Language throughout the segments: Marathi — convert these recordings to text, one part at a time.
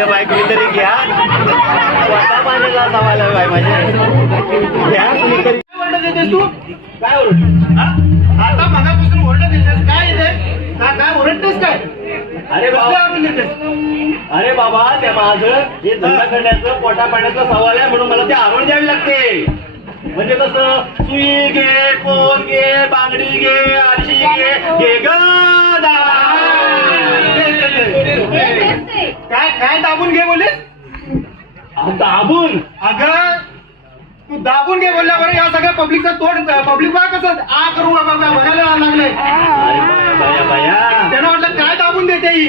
अगं बाय कुणीतरी घ्या. स्वतः सवाल आहे बाय माझ्या घ्या कुणीतरी. काय ओरडत येतेस तू? काय ओरडत आता मगापासून ओरडत येतेस काय येते काय काय ओरडतेस काय? अरे बाबा. अरे बाबा त्या माझं हे धंदा करण्याचं पोटा पाण्याचा सवाल आहे म्हणून मला ते आवड द्यावी लागते. म्हणजे कसं? सुई घे पोत घे बांगडी घे आरशी घे घे ग काय दाबून घे बोले? दाबून. अगं तू दाबून घे बोलल्यावर या सगळ्या पब्लिकचं तोड पब्लिक बघा कसं आ करू बाबा बघायला लागलंय. बाया बाया त्यानं वाटलं काय दाबून देते ही?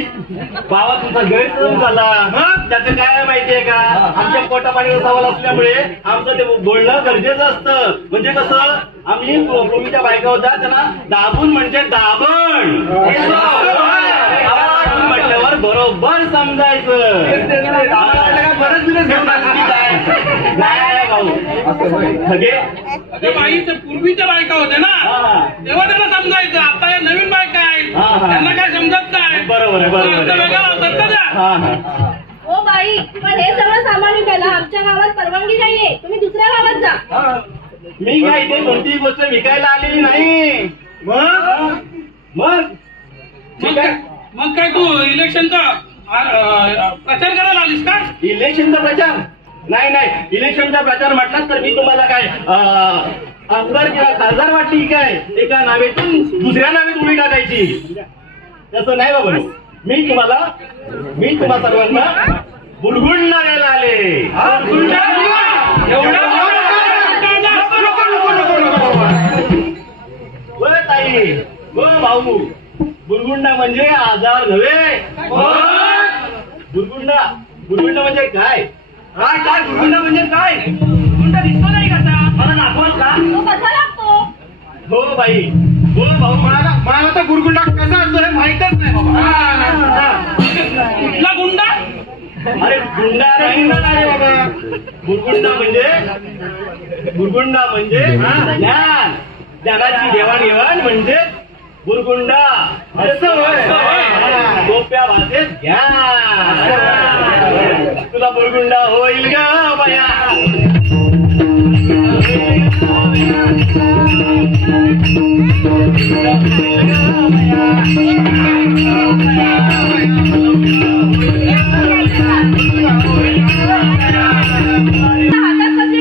बाबा तुमचा गैरसमज झाला. हं? त्याचं काय माहितीये का? आमच्या पोटा पाण्याचा सवाल असल्यामुळे आमचं ते बोलणं गरजेचं असतं. म्हणजे कसं आम्ही पूर्वीच्या बायका होत्या त्यांना दाबून म्हणजे दाबण. दाबण म्हटल्यावर बरोबर समजायचं. मला वाटलं काय बरंच दिवस घेऊन आली काय नाही भाऊ खगे? अगं बाई ते पूर्वीच्या बायका होत्या ना. तेव्हा त्यांना समजायचं आता या नवीन बायका आहेत. त्यांना काय समजत नाही. बरोबर आहे, बरोबर. हा ओ बाई पण हे सगळं सामान विकायला आमच्या गावात परवानगी नाहीये. तुम्ही दुसऱ्या गावात जा. मी काय इथे कोणतीही गोष्ट विकायला आलेली नाही. मग? मग मग? ठीक काय आहे. मग काय तू इलेक्शनचा प्रचार करायला आलीस का? इलेक्शनचा प्रचार? नाही नाही. इलेक्शनचा प्रचार म्हटलात तर मी तुम्हाला काय आमदार किंवा खासदार वाटली काय? एका नावेतून दुसऱ्या नावेत उडी टाकायची. तसं नाही बाबा. मी तुम्हाला मी तुम्हा सर्वांना बुरगुंडा द्यायला आले. ब भाऊ. बुरगुंडा म्हणजे आजार नव्हे. बुरगुंडा बुरगुंडा म्हणजे काय? काय काय गुरुंडा म्हणजे काय? गुरुंडा दिसतो नाही कसा? मला दाखवाल का? तो कसा लागतो? हो बाई. हो भाऊ मला मला तर गुरगुंडा कसा असतो हे माहितच नाही बाबा. कुठला गुंडा? अरे गुंडा अरे गुंडा नाही बाबा. बुरगुंडा म्हणजे? बुरगुंडा म्हणजे ज्ञान. ज्ञानाची देवाणघेवाण म्हणजे बुरगुंडा असं सोप्या भाषेत ज्ञान. तुला बुरगुंडा होईल ग बया.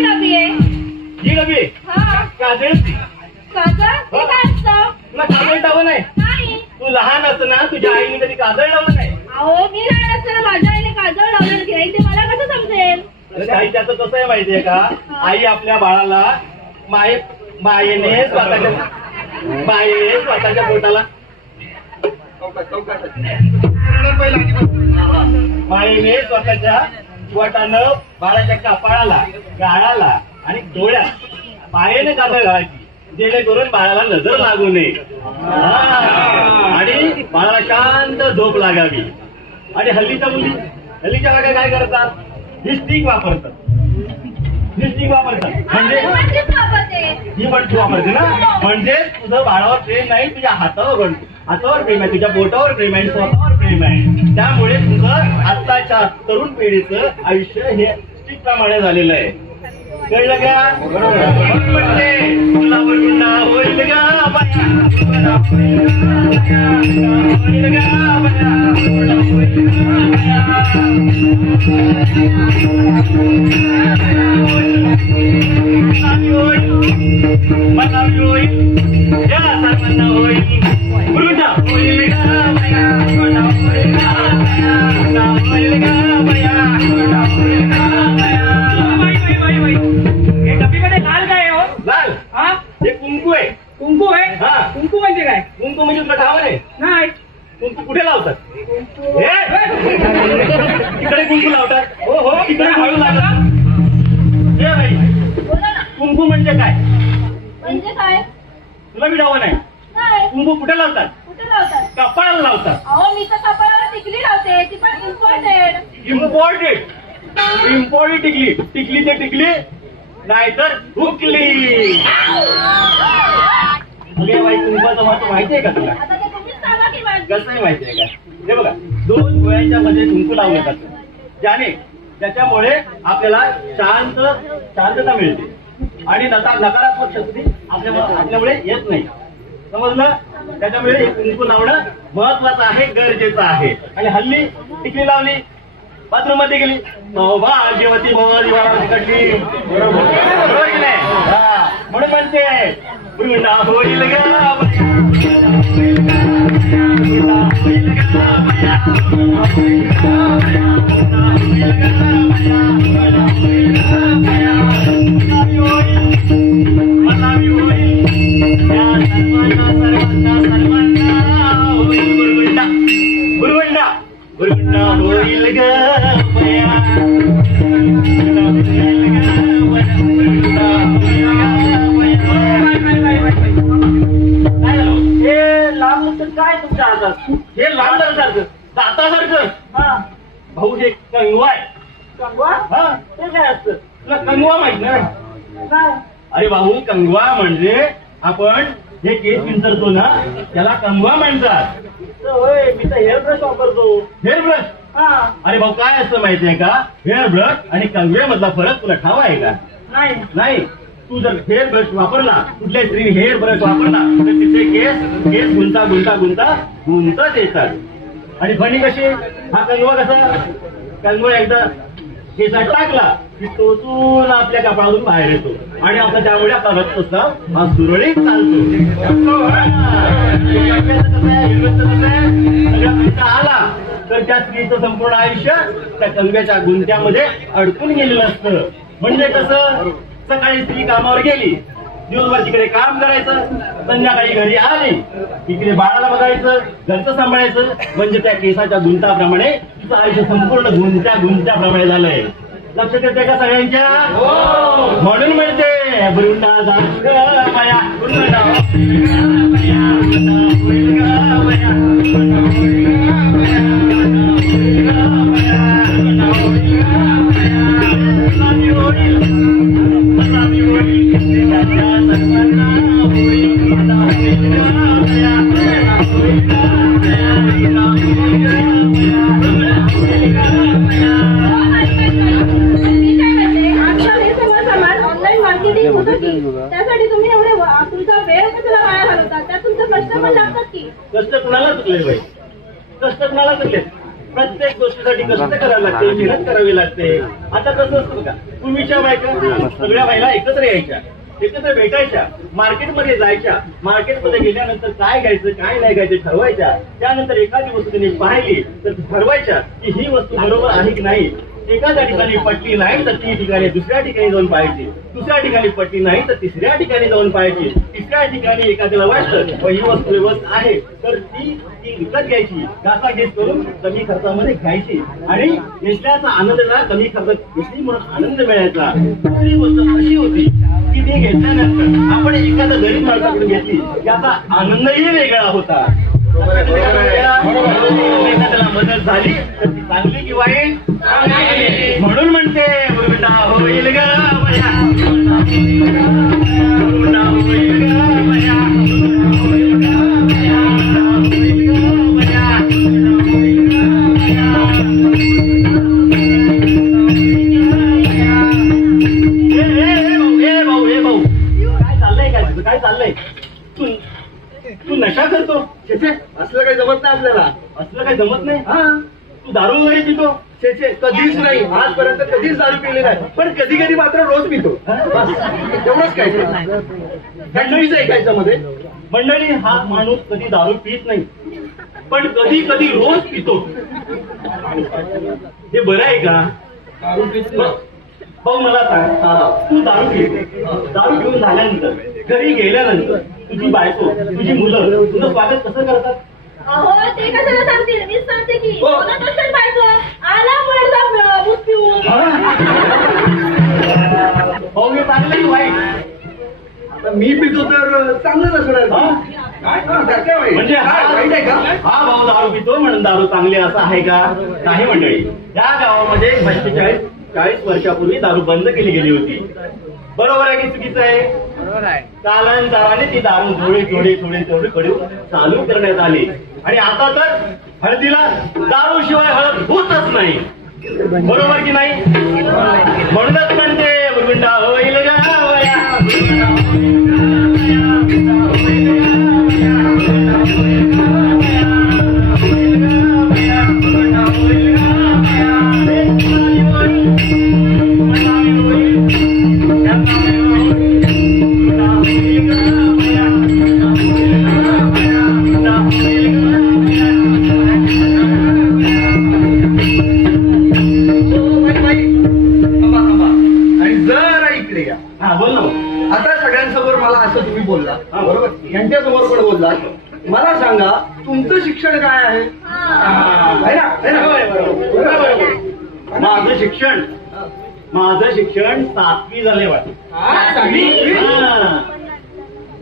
डबी आहे ही. हा काजळ? काजळ ते काय असतं तुला काजळ टावं नाही. नाही. तू लहान असताना तुझ्या आईने कधी काजळ लावलं नाही. अहो मी लहान असताना माझ्या आईने काजळ की नाही ते मला कसं समजेल? अरे त्याचं कसं आहे माहितीये का? आई आपल्या बाळाला माये मायेने स्वतःच्या मायेने स्वतःच्या पोटाला मायेने स्वतःच्या पोटानं बाळाच्या कपाळाला गाळाला आणि डोळ्यात मायेने काजळ घालायची जेणेकरून बाळाला नजर लागू नये. आणि बाळाला शांत झोप लागावी. आणि हल्लीच्या मुली हल्लीच्या बागा काय करतात? लिस्टिक वापरतात. लिस्टिक वापरतात. म्हणजे ही पण वापरते. ना? म्हणजे तुझं बाळावर प्रेम नाही तुझ्या हातावर हातावर प्रेम आहे तुझ्या बोटावर प्रेम आहे स्वतःवर प्रेम आहे त्यामुळे तुझं आत्ताच्या तरुण पिढीचं आयुष्य हे स्टिक प्रमाणे झालेलं आहे. कळलं का म्हणून म्हणते तुला बरगुंडा होईल का बाया? तुला होईल का बाया? होईल का बाया? तुला होईल का बाया? कुंकू आहे? कुंकू आहे हा. कुंकू म्हणजे काय? कुंकू म्हणजे तुला ठाव नाही नाही. कुंकू कुठे लावतात? हे? इकडे कुंकू लावतात. हो हो. इकडे जरा हळू ए बाई बोला ना. कुंकू म्हणजे काय? म्हणजे काय? तुला मी डावं नाही नाही. कुंकू कुठे लावतात? कुठे लावतात? कपाळाला लावतात. अहो मी तर कपाळाला टिकली लावते. ती पण इम्पॉर्टेंट इम्पॉर्टेंट इम्पॉर्टेंट टिकली. टिकली ते टिकली नाहीतर हुकली. का तुला? कसं का? हे बघा दोन डोळ्यांच्या मध्ये कुंकू लावलं जातं ज्याने त्याच्यामुळे आपल्याला शांत शांतता मिळते. आणि नका नकारात्मक शक्ती आपल्या आपल्यामुळे येत नाही. समजलं? त्याच्यामुळे कुंकू लावणं महत्वाचं आहे गरजेचं आहे. आणि हल्ली टिकली लावली. बाथरूममध्ये गेली. भाग्यवती भवानी बाळा कडली बरोबर. बरोबर की नाही हा, म्हणून म्हणते वृंदा होईल ग गुरुगुंडा गुरुगुंडा होईल ग बया. गुरुगुंडा होईल ग बया. गुरुगुंडा होईल दातासारखं हा. भाऊ हे कंगवा आहे. कंगवा हा. ते काय असतं? तुला कंगवा माहीत नाही अरे भाऊ कंगवा म्हणजे आपण हे केस विंचरतो ना त्याला कंगवा म्हणतात. होय मी तर हेअर ब्रश वापरतो. Hair brush? हा. अरे भाऊ काय असतं माहितीये का? हेअर ब्रश आणि कंगव्यामधला फरक तुला ठावा आहे का? नाही. नाही. तू जर हेअर ब्रश वापरला कुठल्या स्त्रीने हेअर ब्रश वापरला तर तिचे केस केस गुंता गुंता गुंता गुंतच येतात. आणि फणी कशी? हा कंगवा कसा कंगवा एकदा केसात टाकला की टोचून आपल्या कपाळातून बाहेर येतो. आणि आपला त्यामुळे आपला रक्तस्राव हा सुरळीत चालतो. आला तर त्या स्त्रीचं संपूर्ण आयुष्य त्या कंगव्याच्या गुंत्यामध्ये अडकून गेलेलं असतं. म्हणजे कसं? सकाळी स्त्री कामावर गेली दिवसभर तिकडे काम करायचं संध्याकाळी घरी आली इकडे बाळाला बघायचं घरचं सांभाळायचं म्हणजे त्या केसाच्या गुंताप्रमाणे तिचं आयुष्य संपूर्ण गुंत्या गुंत्याप्रमाणे झालंय लक्षात येते का सगळ्यांच्या म्हणून म्हणते बृंदा कुणाला चुकले बाई कष्ट कुणाला चुकले प्रत्येक गोष्टीसाठी कष्ट करावे लागते मेहनत करावी लागते. आता कसं असतं का पूर्वीच्या बायका सगळ्या बायला एकत्र यायच्या एकत्र भेटायच्या मार्केटमध्ये जायच्या. मार्केटमध्ये गेल्यानंतर काय घ्यायचं काय नाही घ्यायचं ठरवायच्या. त्यानंतर एखादी वस्तू त्यांनी पाहिली तर ठरवायच्या की ही वस्तू बरोबर आहे की नाही. एखाद्या ठिकाणी पटली नाही तर ती ठिकाणी दुसऱ्या ठिकाणी जाऊन पाहायची. दुसऱ्या ठिकाणी पटली नाही तर तिसऱ्या ठिकाणी जाऊन पाहायची. तिसऱ्या ठिकाणी एखाद्याला वाटलं "व ही वस्तू व्यवस्थित आहे. तर ती ती विकत घ्यायची. घासाघेस करून कमी खर्चामध्ये घ्यायची. आणि घेतल्याचा आनंदला कमी खर्चात घेतली म्हणून आनंद मिळायचा. दुसरी गोष्ट अशी होती की ती घेतल्यानंतर आपण एखाद्या गरीब माणसाकडून घेतली त्याचा आनंदही वेगळा होता. एखाद्याला मदत झाली तर ती चांगली की वाईट म्हणून म्हणते होईल ग बया. होईल ग बया. काय चाललंय काय तुझं? काय चाललंय तू तू नशा करतो असलं काही जमत नाही आपल्याला असलं काही जमत नाही हा दारू वगैरे पितो. छे छे कधीच नाही. आजपर्यंत कधीच दारू पिली नाही. पण कधी कधी मात्र रोज पितो. बस. एवढंच काय? आहे काय मध्ये मंडळी हा माणूस कधी दारू पित नाही. पण कधी कधी रोज पितो. हे बरं आहे का? भाऊ मला सांग तू दारू घे दारू घेऊन झाल्यानंतर घरी गेल्यानंतर तुझी बायको तुझी मुलं तुझं स्वागत कसं करतात? अहो ते कशाला सांगतील? मीच सांगते की हो. बायको आला मुळजा दूध पिऊन. हो. मी वाईट. आता मी पितो तर चांगलं नसणार. हा? काय हा, त्यात काय वाईट? म्हणजे काय वाईट आहे का? हा भाऊ दारू पितो म्हणून दारू चांगली असं आहे का? नाही मंडळी. या गावामध्ये पंचेचाळीस चाळीस वर्षापूर्वी दारू बंद केली गेली होती. बरोबर आहे की चुकीचं आहे कालांतराने ती दारू थोडी थोडी थोडी थोडी कडू चालू करण्यात आली आणि आता तर हळदीला दारू शिवाय हळद होतच नाही बरोबर की नाही म्हणूनच म्हणते बुरगुंडा होईल गावया. ना? ना? माझं शिक्षण माझं शिक्षण सातवी झाले वाटते. हा.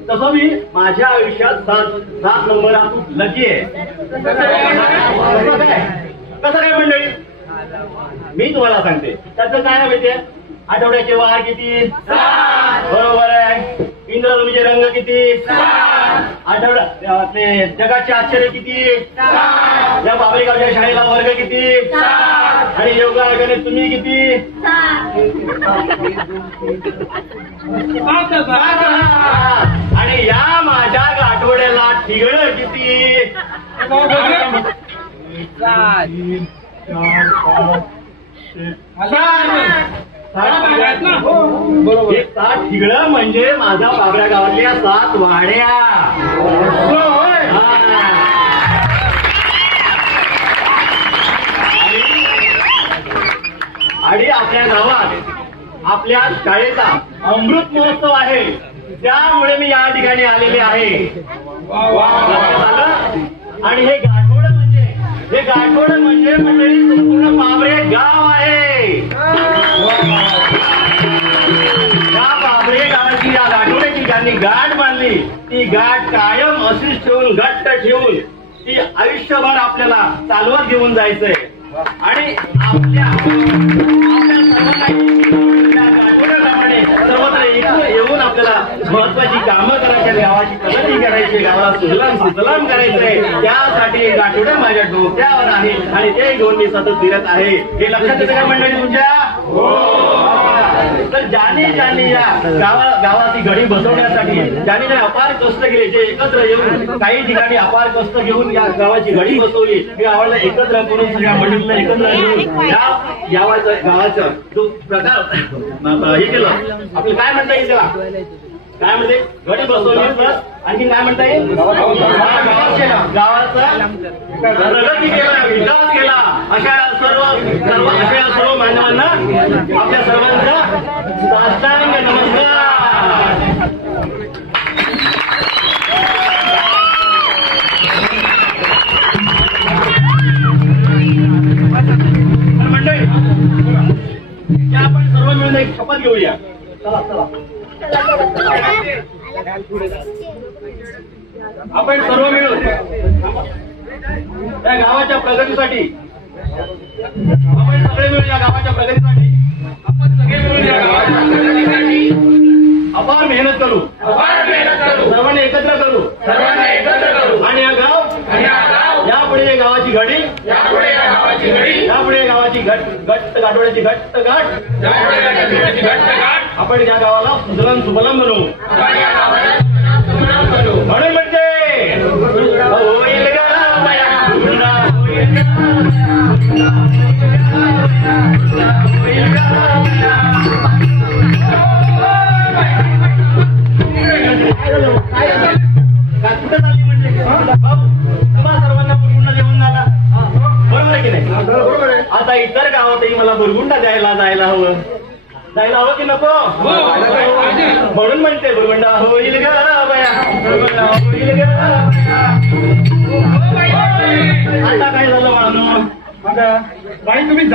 तसं मी माझ्या आयुष्यात सात सात नंबर हा खूप लकी आहे कसं काय? कसं काय मंडळी? मी तुम्हाला सांगते. त्याचं काय आहे माहितीये? आठवड्याचे वार किती? बरोबर आहे. इंद्रधनुचे रंग किती? आठवडा ते जगाचे आश्चर्य किती? या बाबळेगावच्या शाळेला वर्ग किती? आणि योगा गणित तुम्ही किती. आणि या माझ्या आठवड्याला ठिगळ किती? सात ठिगळ म्हणजे माझ्या बाबऱ्या गावातल्या सात वाड्या. हा. आणि- आपल्या गावात आपल्या शाळेचा अमृत महोत्सव आहे. त्यामुळे मी या ठिकाणी आलेले आहे? आणि हे गाठोड म्हणजे हे गाठोड म्हणजे मंडळी संपूर्ण बाबरे गाव आहे. या या गाठोड्याची ज्यांनी गाठ बांधली ती गाठ कायम अशीच ठेवून घट्ट ठेवून ती आयुष्यभर आपल्याला चालवत घेऊन जायचंय. आणि आपल्या आपल्या सर्वत्र येऊन आपल्याला महत्वाची कामं करायची गावाची प्रगती करायची गावाला सुजलाम सुजलाम करायचंय. त्यासाठी गाठोडे माझ्या डोक्यावर आहे आणि ते घेऊन मी सतत फिरत आहे हे लक्षात येतं का मंडळी तुमच्या तर ज्याने ज्याने या गावा गावाची घडी बसवण्यासाठी ज्याने ज्याने अपार कष्ट केले जे एकत्र येऊन काही ठिकाणी अपार कष्ट घेऊन या गावाची घडी बसवली गावाला एकत्र करून सगळ्या मंडळींना एकत्र येऊन या गावाचं गावाचं जो प्रकार हे केलं. आपलं काय म्हणता येईल काय म्हणते? घडी बसवली आणखी काय म्हणता येईल? गावाचा. प्रगती केला विकास केला अशा सर्व सर्व अशा सर्व मानवांना आपल्या सर्वांचा साष्टांग नमस्कार मंडळी आपण सर्व मिळून एक शपथ घेऊया. चला चला. आपण सर्व मिळून त्या गावाच्या प्रगतीसाठी आपण सगळे मिळून या गावाच्या प्रगतीसाठी आपण सगळे मिळून या गावाच्या प्रगतीसाठी अपार मेहनत करू. अपार मेहनत करू. सर्वांनी एकत्र करू. सर्वांनी एकत्र करू. आणि हा गाव आणि हा गाव यापुढे या गावाची घडी यापुढे या गावाची घडी यापुढे या गावाची घट घट्ट गाठोड्याची घट्ट गाठ घट्ट गाठ आपण या गावाला सुजलाम सुफलाम नको म्हणून म्हणते बुरगुंडा होईल गा बाया बुरगुंडा होईल गा बाया. आता काय झालं बाई तुम्ही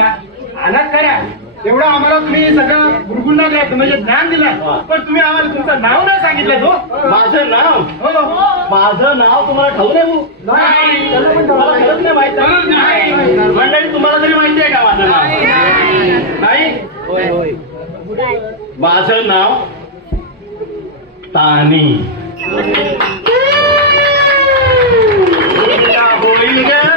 आलात करा एवढं आम्हाला तुम्ही सगळं गुरुकुलला दिलात म्हणजे ज्ञान दिलं पण तुम्ही आम्हाला तुमचं नाव नाही सांगितलं तो माझं नाव? हो माझं नाव तुम्हाला भाऊ? नाही. मला खरंच नाही. माहीत. मंडळी तुम्हाला तरी माहिती आहे का माझं नाव? नाही. Bà Sơn nào? Tà nì. Tà nì.